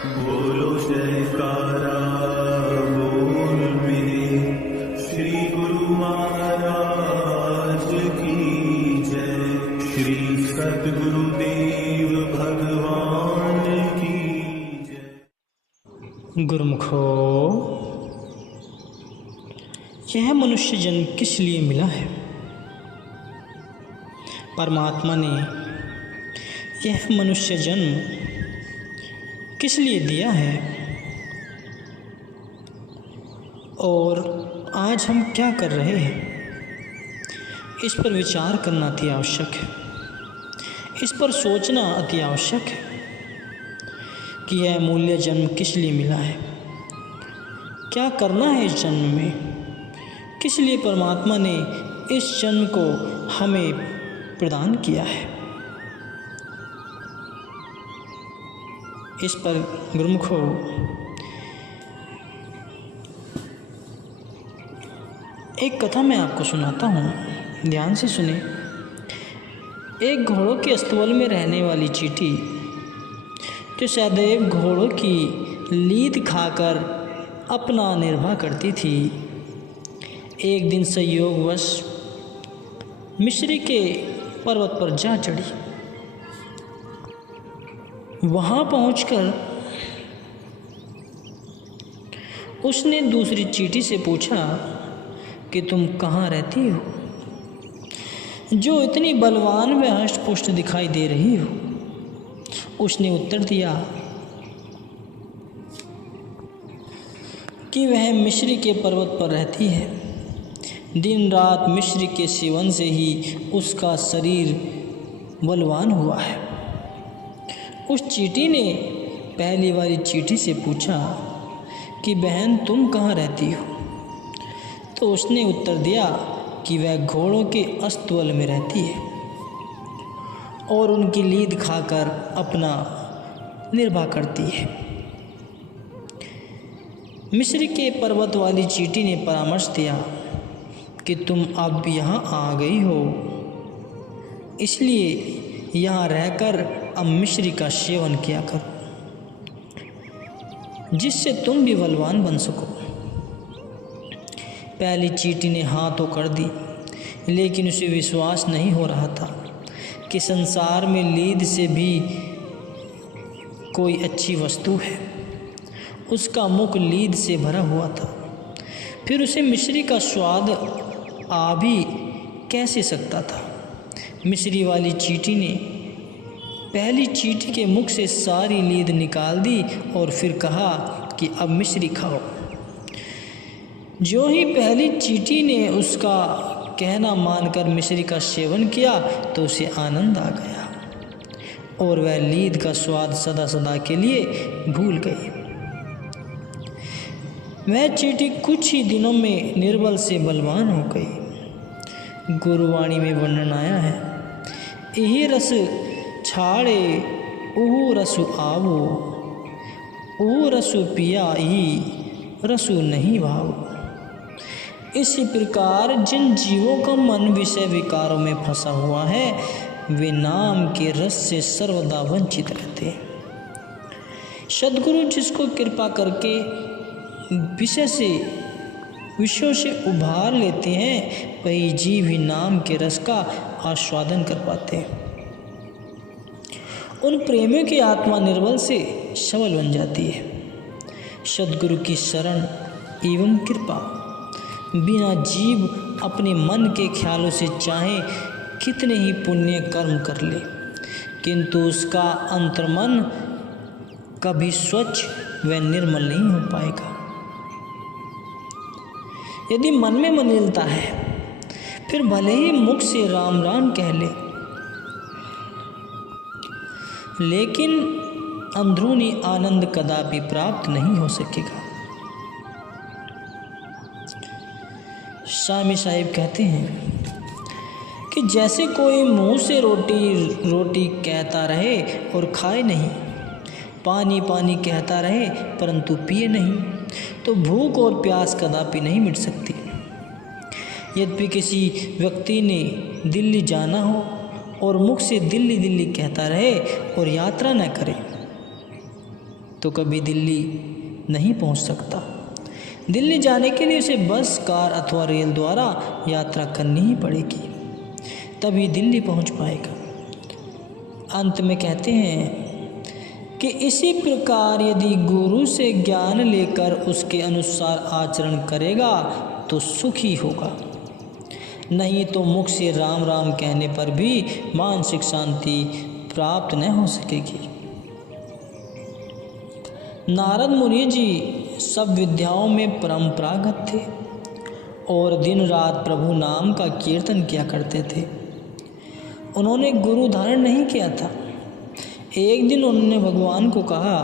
बोलो जयकारा बोल मेरे श्री गुरु महाराज की जय। श्री सद्गुरुदेव भगवान की जय। गुरुमुखो, यह मनुष्य जन्म किस लिए मिला है? परमात्मा ने यह मनुष्य जन्म किस लिए दिया है और आज हम क्या कर रहे हैं, इस पर विचार करना अति आवश्यक है। इस पर सोचना अति आवश्यक है कि यह मूल्य जन्म किस लिए मिला है, क्या करना है इस जन्म में, किस लिए परमात्मा ने इस जन्म को हमें प्रदान किया है। इस पर गुरुमुखो, एक कथा मैं आपको सुनाता हूँ, ध्यान से सुने। एक घोड़ों के अस्तबल में रहने वाली चींटी जो सदैव घोड़ों की लीद खाकर अपना निर्वाह करती थी, एक दिन संयोगवश मिस्री के पर्वत पर जा चढ़ी। वहाँ पहुंचकर उसने दूसरी चींटी से पूछा कि तुम कहाँ रहती हो, जो इतनी बलवान व हष्ट-पुष्ट दिखाई दे रही हो। उसने उत्तर दिया कि वह मिस्री के पर्वत पर रहती है। दिन रात मिस्री के सेवन से ही उसका शरीर बलवान हुआ है। उस चींटी ने पहली वाली चींटी से पूछा कि बहन तुम कहाँ रहती हो, तो उसने उत्तर दिया कि वह घोड़ों के अस्तबल में रहती है और उनकी लीद खाकर अपना निर्वाह करती है। मिस्र के पर्वत वाली चींटी ने परामर्श दिया कि तुम अब यहाँ आ गई हो, इसलिए यहाँ रहकर अब मिश्री का सेवन किया करो, जिससे तुम भी बलवान बन सको। पहली चींटी ने हाँ तो कर दी, लेकिन उसे विश्वास नहीं हो रहा था कि संसार में लीद से भी कोई अच्छी वस्तु है। उसका मुख लीद से भरा हुआ था, फिर उसे मिश्री का स्वाद आ भी कैसे सकता था। मिस्री वाली चींटी ने पहली चींटी के मुख से सारी लीद निकाल दी और फिर कहा कि अब मिश्री खाओ। जो ही पहली चींटी ने उसका कहना मानकर मिश्री का सेवन किया तो उसे आनंद आ गया और वह लीद का स्वाद सदा सदा के लिए भूल गई। वह चींटी कुछ ही दिनों में निर्बल से बलवान हो गई। गुरुवाणी में वर्णन आया है, यही रस छाड़े ऊ रसु आवो, ऊ रसु पिया ही रसु नहीं भावो। इसी प्रकार जिन जीवों का मन विषय विकारों में फंसा हुआ है, वे नाम के रस से सर्वदा वंचित रहते हैं। सद्गुरु जिसको कृपा करके विषयों से उभार लेते हैं, वही जीव ही नाम के रस का आस्वादन कर पाते हैं। उन प्रेमियों की आत्मा निर्बल से सबल बन जाती है। सद्गुरु की शरण एवं कृपा बिना जीव अपने मन के ख्यालों से चाहे कितने ही पुण्य कर्म कर ले, किंतु उसका अंतर्मन कभी स्वच्छ व निर्मल नहीं हो पाएगा। यदि मन में मलिनता है, फिर भले ही मुख से राम राम कह ले, लेकिन अंदरूनी आनंद कदापि प्राप्त नहीं हो सकेगा। स्वामी साहिब कहते हैं कि जैसे कोई मुंह से रोटी रोटी कहता रहे और खाए नहीं, पानी पानी कहता रहे परंतु पिए नहीं, तो भूख और प्यास कदापि नहीं मिट सकती। यद्यपि किसी व्यक्ति ने दिल्ली जाना हो और मुख से दिल्ली दिल्ली कहता रहे और यात्रा न करे, तो कभी दिल्ली नहीं पहुंच सकता। दिल्ली जाने के लिए उसे बस, कार अथवा रेल द्वारा यात्रा करनी ही पड़ेगी, तभी दिल्ली पहुंच पाएगा। अंत में कहते हैं कि इसी प्रकार यदि गुरु से ज्ञान लेकर उसके अनुसार आचरण करेगा तो सुखी होगा, नहीं तो मुख से राम राम कहने पर भी मानसिक शांति प्राप्त न हो सकेगी। नारद मुनि जी सब विद्याओं में परंपरागत थे और दिन रात प्रभु नाम का कीर्तन किया करते थे। उन्होंने गुरु धारण नहीं किया था। एक दिन उन्होंने भगवान को कहा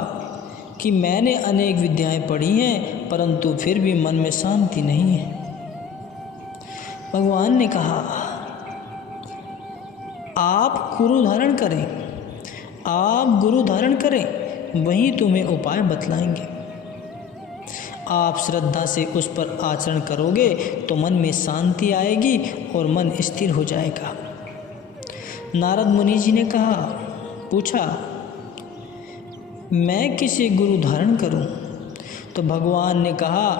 कि मैंने अनेक विद्याएं पढ़ी हैं, परंतु फिर भी मन में शांति नहीं है। भगवान ने कहा, आप गुरु धारण करें, आप गुरु धारण करें, वही तुम्हें उपाय बतलाएंगे। आप श्रद्धा से उस पर आचरण करोगे तो मन में शांति आएगी और मन स्थिर हो जाएगा। नारद मुनि जी ने पूछा, मैं किसे गुरु धारण करूं? तो भगवान ने कहा,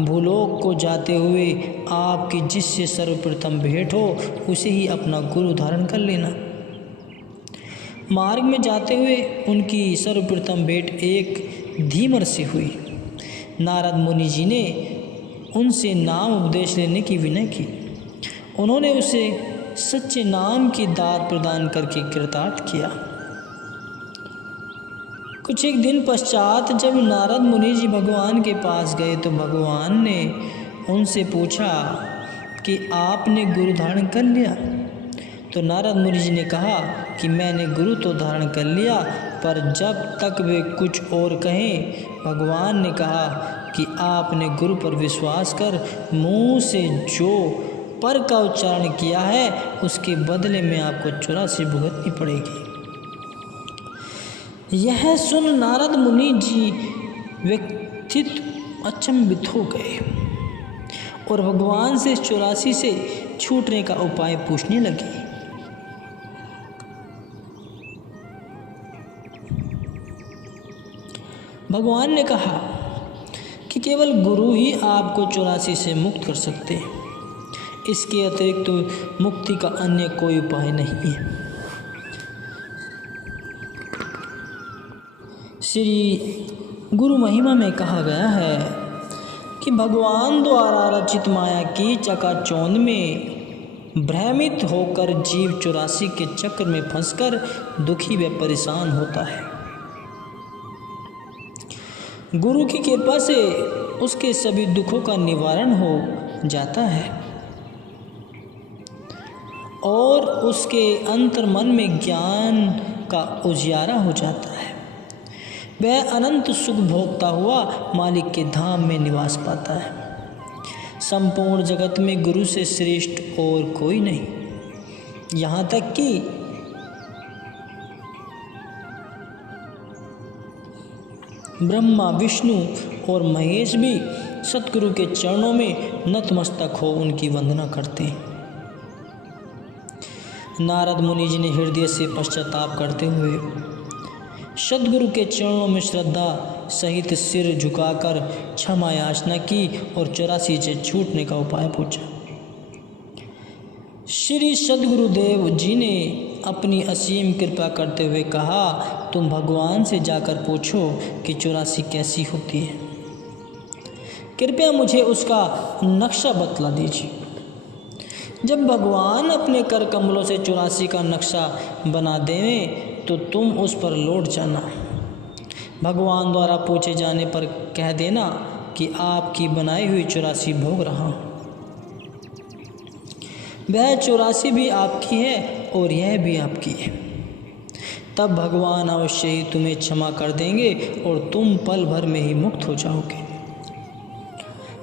भूलोक को जाते हुए आपकी जिससे सर्वप्रथम भेंट हो उसे ही अपना गुरु धारण कर लेना। मार्ग में जाते हुए उनकी सर्वप्रथम भेंट एक धीवर से हुई। नारद मुनि जी ने उनसे नाम उपदेश लेने की विनय की। उन्होंने उसे सच्चे नाम की दात प्रदान करके कृतार्थ किया। कुछ एक दिन पश्चात जब नारद मुनि जी भगवान के पास गए तो भगवान ने उनसे पूछा कि आपने गुरु धारण कर लिया? तो नारद मुनि जी ने कहा कि मैंने गुरु तो धारण कर लिया, पर जब तक वे कुछ और कहें, भगवान ने कहा कि आपने गुरु पर विश्वास कर मुंह से जो पर का उच्चारण किया है उसके बदले में आपको 84 भुगतनी पड़ेगी। यह सुन नारद मुनि जी व्यथित अचंभित हो गए और भगवान से 84 से छूटने का उपाय पूछने लगे। भगवान ने कहा कि केवल गुरु ही आपको 84 से मुक्त कर सकते हैं, इसके अतिरिक्त तो मुक्ति का अन्य कोई उपाय नहीं है। श्री गुरु महिमा में कहा गया है कि भगवान द्वारा रचित माया की चकाचौंध में भ्रमित होकर जीव 84 के चक्र में फंसकर दुखी व परेशान होता है। गुरु की कृपा से उसके सभी दुखों का निवारण हो जाता है और उसके अंतर्मन में ज्ञान का उजियारा हो जाता है। वह अनंत सुख भोगता हुआ मालिक के धाम में निवास पाता है। संपूर्ण जगत में गुरु से श्रेष्ठ और कोई नहीं, यहाँ तक कि ब्रह्मा, विष्णु और महेश भी सतगुरु के चरणों में नतमस्तक हो उनकी वंदना करते हैं। नारद मुनि जी ने हृदय से पश्चाताप करते हुए सद्गुरु के चरणों में श्रद्धा सहित सिर झुकाकर क्षमा याचना की और 84 से छूटने का उपाय पूछा। श्री सद्गुरुदेव जी ने अपनी असीम कृपा करते हुए कहा, तुम भगवान से जाकर पूछो कि 84 कैसी होती है। कृपया मुझे उसका नक्शा बतला दीजिए। जब भगवान अपने कर कमलों से 84 का नक्शा बना दें तो तुम उस पर लौट जाना। भगवान द्वारा पूछे जाने पर कह देना कि आपकी बनाई हुई 84 भोग रहा हूँ। वह 84 भी आपकी है और यह भी आपकी है। तब भगवान अवश्य ही तुम्हें क्षमा कर देंगे और तुम पल भर में ही मुक्त हो जाओगे।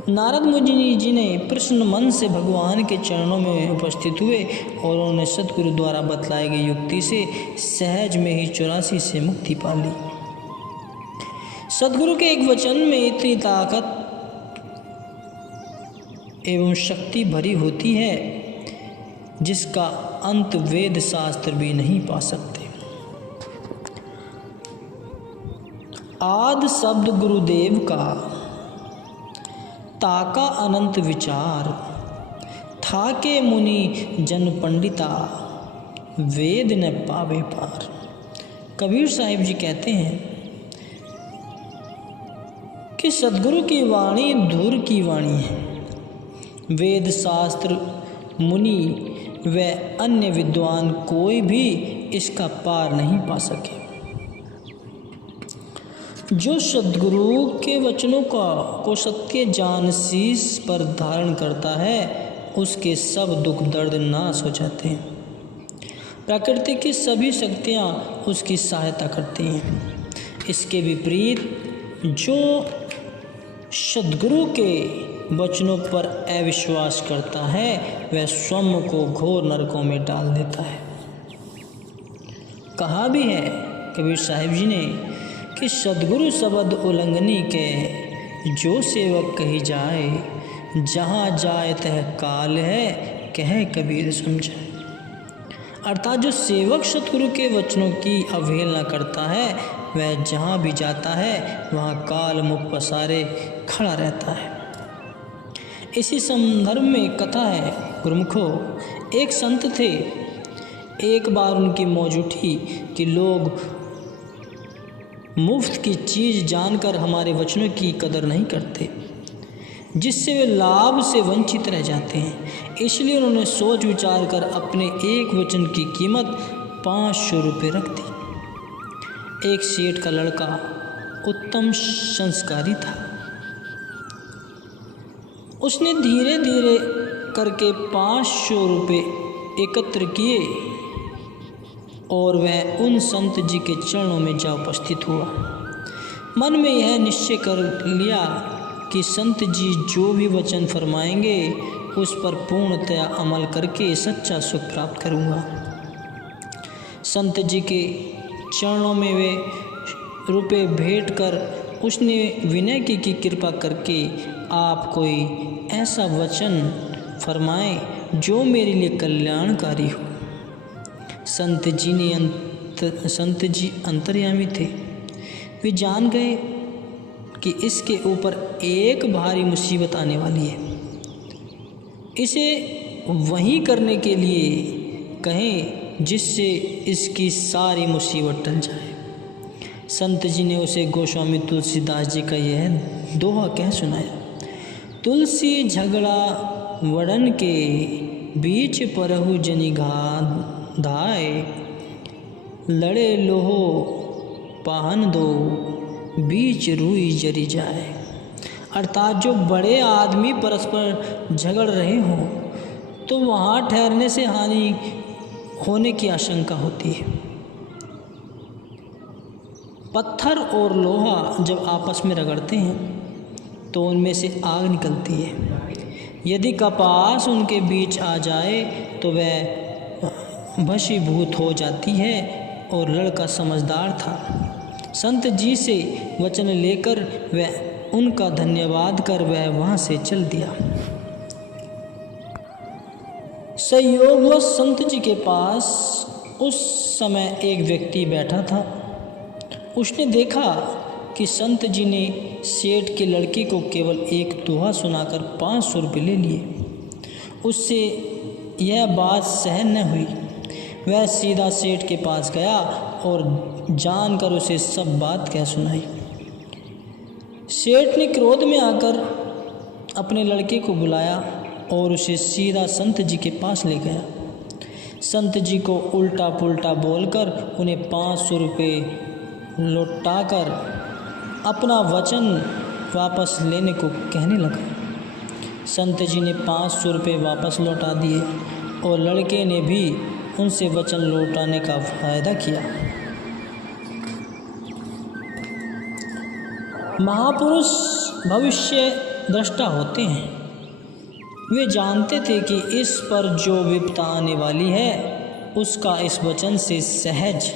नारद मुनि जी ने प्रसन्न मन से भगवान के चरणों में उपस्थित हुए और उन्होंने सतगुरु द्वारा बतलाई गई युक्ति से सहज में ही 84 से मुक्ति पा ली। सतगुरु के एक वचन में इतनी ताकत एवं शक्ति भरी होती है जिसका अंत वेद शास्त्र भी नहीं पा सकते। आद शब्द गुरुदेव का, ताका अनंत विचार, था के मुनि जन पंडिता, वेद न पावे पार। कबीर साहिब जी कहते हैं कि सद्गुरु की वाणी धूर की वाणी है। वेद शास्त्र मुनि व अन्य विद्वान कोई भी इसका पार नहीं पा सके। जो सद्गुरु के वचनों को सत्य जान शीश पर धारण करता है, उसके सब दुख दर्द नाश हो जाते हैं। प्रकृति की सभी शक्तियाँ उसकी सहायता करती हैं। इसके विपरीत जो सद्गुरु के वचनों पर अविश्वास करता है, वह स्वयं को घोर नरकों में डाल देता है। कहा भी है कबीर साहिब जी ने कि सद्गुरु शब्द उल्लंघनी के, जो सेवक कही जाए, जहाँ जाए तह काल है, कह कबीर समझाए। अर्थात जो सेवक सद्गुरु के वचनों की अवहेलना करता है, वह जहाँ भी जाता है वहाँ काल मुख पसारे खड़ा रहता है। इसी संदर्भ में कथा है, गुरुमुखो, एक संत थे। एक बार उनकी मौज उठी कि लोग मुफ्त की चीज़ जानकर हमारे वचनों की कदर नहीं करते, जिससे वे लाभ से वंचित रह जाते हैं। इसलिए उन्होंने सोच विचार कर अपने एक वचन की कीमत 500 रुपये रख दी। एक सेठ का लड़का उत्तम संस्कारी था। उसने धीरे धीरे करके 500 रुपये एकत्र किए और वह उन संत जी के चरणों में जा उपस्थित हुआ। मन में यह निश्चय कर लिया कि संत जी जो भी वचन फरमाएंगे उस पर पूर्णतया अमल करके सच्चा सुख प्राप्त करूंगा। संत जी के चरणों में वे रुपए भेंट कर उसने विनय की कि कृपा करके आप कोई ऐसा वचन फरमाएं जो मेरे लिए कल्याणकारी हो। संत जी अंतर्यामी थे। वे जान गए कि इसके ऊपर एक भारी मुसीबत आने वाली है। इसे वही करने के लिए कहें जिससे इसकी सारी मुसीबत टल जाए। संत जी ने उसे गोस्वामी तुलसीदास जी का यह दोहा कह सुनाया। तुलसी झगड़ा वड़न के, बीच परहु जनि धाय, लड़े लोहो पाहन दो, बीच रुई जरी जाए। अर्थात जो बड़े आदमी परस्पर झगड़ रहे हों तो वहाँ ठहरने से हानि होने की आशंका होती है। पत्थर और लोहा जब आपस में रगड़ते हैं तो उनमें से आग निकलती है। यदि कपास उनके बीच आ जाए तो वह भस्मीभूत हो जाती है। और लड़का समझदार था। संत जी से वचन लेकर वह उनका धन्यवाद कर वह वहाँ से चल दिया। संयोगवश संत जी के पास उस समय एक व्यक्ति बैठा था। उसने देखा कि संत जी ने सेठ के लड़के को केवल एक दोहा सुनाकर 500 रुपये ले लिए। उससे यह बात सहन न हुई। वह सीधा सेठ के पास गया और जानकर उसे सब बात कह सुनाई। सेठ ने क्रोध में आकर अपने लड़के को बुलाया और उसे सीधा संत जी के पास ले गया। संत जी को उल्टा पुल्टा बोलकर उन्हें 500 रुपये लौटाकर अपना वचन वापस लेने को कहने लगा। संत जी ने 500 रुपये वापस लौटा दिए और लड़के ने भी उनसे वचन लौटाने का फायदा किया। महापुरुष भविष्य दृष्टा होते हैं। वे जानते थे कि इस पर जो विपदा आने वाली है उसका इस वचन से सहज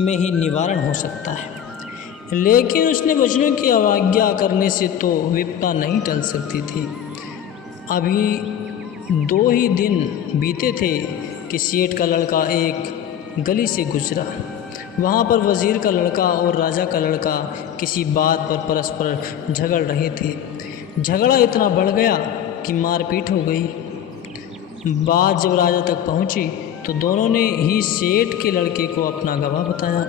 में ही निवारण हो सकता है। लेकिन उसने वचनों की अवज्ञा करने से तो विपदा नहीं टल सकती थी। अभी 2 ही दिन बीते थे कि सेठ का लड़का एक गली से गुजरा। वहाँ पर वज़ीर का लड़का और राजा का लड़का किसी बात पर परस्पर झगड़ रहे थे। झगड़ा इतना बढ़ गया कि मारपीट हो गई। बात जब राजा तक पहुँची तो दोनों ने ही सेठ के लड़के को अपना गवाह बताया।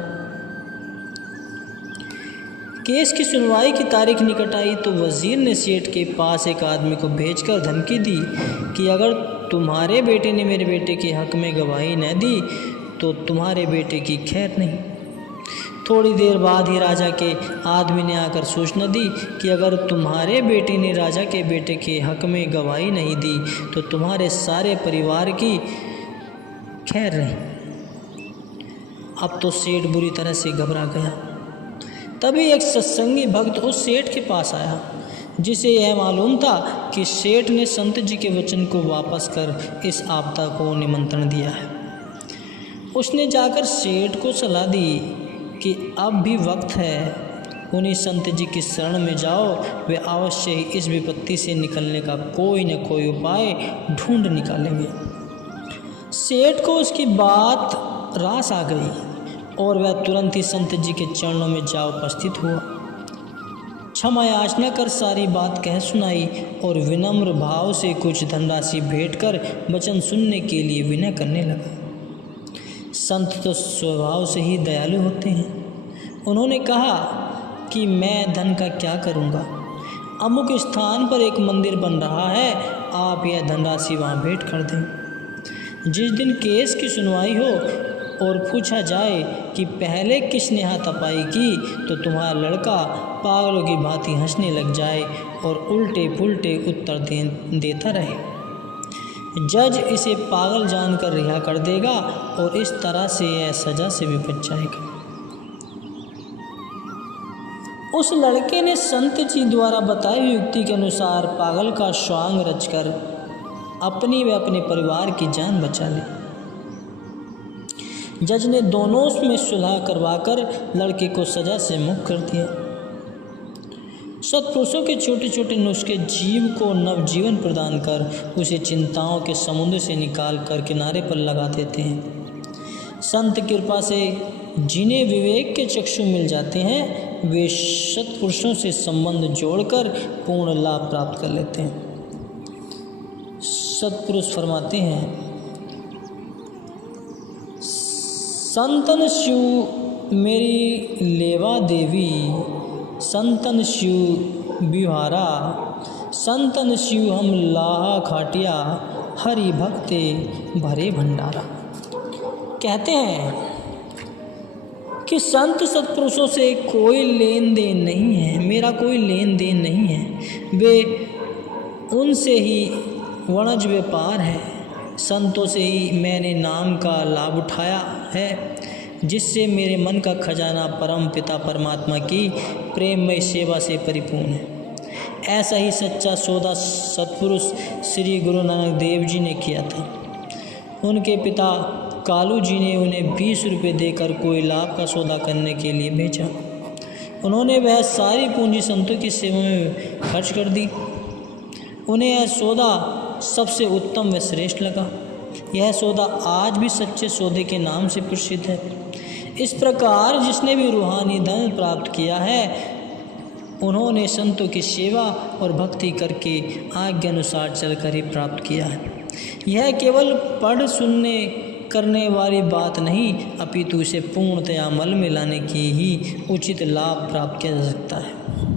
केस की सुनवाई की तारीख निकट आई तो वज़ीर ने सेठ के पास एक आदमी को भेजकर धमकी दी कि अगर तुम्हारे बेटे ने मेरे बेटे के हक़ में गवाही न दी तो तुम्हारे बेटे की खैर नहीं। थोड़ी देर बाद ही राजा के आदमी ने आकर सूचना दी कि अगर तुम्हारे बेटे ने राजा के बेटे के हक़ में गवाही नहीं दी तो तुम्हारे सारे परिवार की खैर नहीं। अब तो सेठ बुरी तरह से घबरा गया। तभी एक सत्संगी भक्त उस सेठ के पास आया जिसे यह मालूम था कि सेठ ने संत जी के वचन को वापस कर इस आपदा को निमंत्रण दिया है। उसने जाकर सेठ को सलाह दी कि अब भी वक्त है, उन्हीं संत जी की शरण में जाओ, वे अवश्य ही इस विपत्ति से निकलने का कोई न कोई उपाय ढूंढ निकालेंगे। सेठ को उसकी बात रास आ गई और वह तुरंत ही संत जी के चरणों में जा उपस्थित हुआ। क्षमा याचना कर सारी बात कह सुनाई और विनम्र भाव से कुछ धनराशि भेंट कर वचन सुनने के लिए विनय करने लगा। संत तो स्वभाव से ही दयालु होते हैं। उन्होंने कहा कि मैं धन का क्या करूँगा, अमुक स्थान पर एक मंदिर बन रहा है, आप यह धनराशि वहाँ भेंट कर दें। जिस दिन केस की सुनवाई हो और पूछा जाए कि पहले किसने हाथापाई की तो तुम्हारा लड़का पागलों की भांति हंसने लग जाए और उल्टे पुल्टे उत्तर देता रहे। जज इसे पागल जानकर रिहा कर देगा और इस तरह से यह सज़ा से भी बच जाएगा। उस लड़के ने संत जी द्वारा बताई हुई युक्ति के अनुसार पागल का स्वांग रचकर अपनी व अपने परिवार की जान बचा ली। जज ने दोनों में सुलह करवाकर लड़के को सज़ा से मुक्त कर दिया। सत्पुरुषों के छोटे छोटे नुस्खे जीव को नवजीवन प्रदान कर उसे चिंताओं के समुद्र से निकाल कर किनारे पर लगा देते हैं। संत कृपा से जिन्हें विवेक के चक्षु मिल जाते हैं वे सत्पुरुषों से संबंध जोड़कर पूर्ण लाभ प्राप्त कर लेते हैं। सत्पुरुष फरमाते हैं, संतन शिव मेरी लेवा देवी, संतन शिव बिहारा, संतन शिव हम लाहा खाटिया, हरि भक्ते भरे भंडारा। कहते हैं कि संत सत्पुरुषों से कोई लेन देन नहीं है, मेरा कोई लेन देन नहीं है, वे उनसे ही वणज व्यापार है। संतों से ही मैंने नाम का लाभ उठाया है, जिससे मेरे मन का खजाना परम पिता परमात्मा की प्रेममय सेवा से परिपूर्ण है। ऐसा ही सच्चा सौदा सत्पुरुष श्री गुरु नानक देव जी ने किया था। उनके पिता कालू जी ने उन्हें 20 रुपये देकर कोई लाभ का सौदा करने के लिए भेजा। उन्होंने वह सारी पूंजी संतों की सेवा में खर्च कर दी। उन्हें यह सौदा सबसे उत्तम व श्रेष्ठ लगा। यह सौदा आज भी सच्चे सौदे के नाम से प्रसिद्ध है। इस प्रकार जिसने भी रूहानी धन प्राप्त किया है उन्होंने संतों की सेवा और भक्ति करके आज्ञा अनुसार चलकर ही प्राप्त किया है। यह केवल पढ़ सुनने करने वाली बात नहीं, अपितु इसे पूर्णतया अमल में लाने की ही उचित लाभ प्राप्त किया जा सकता है।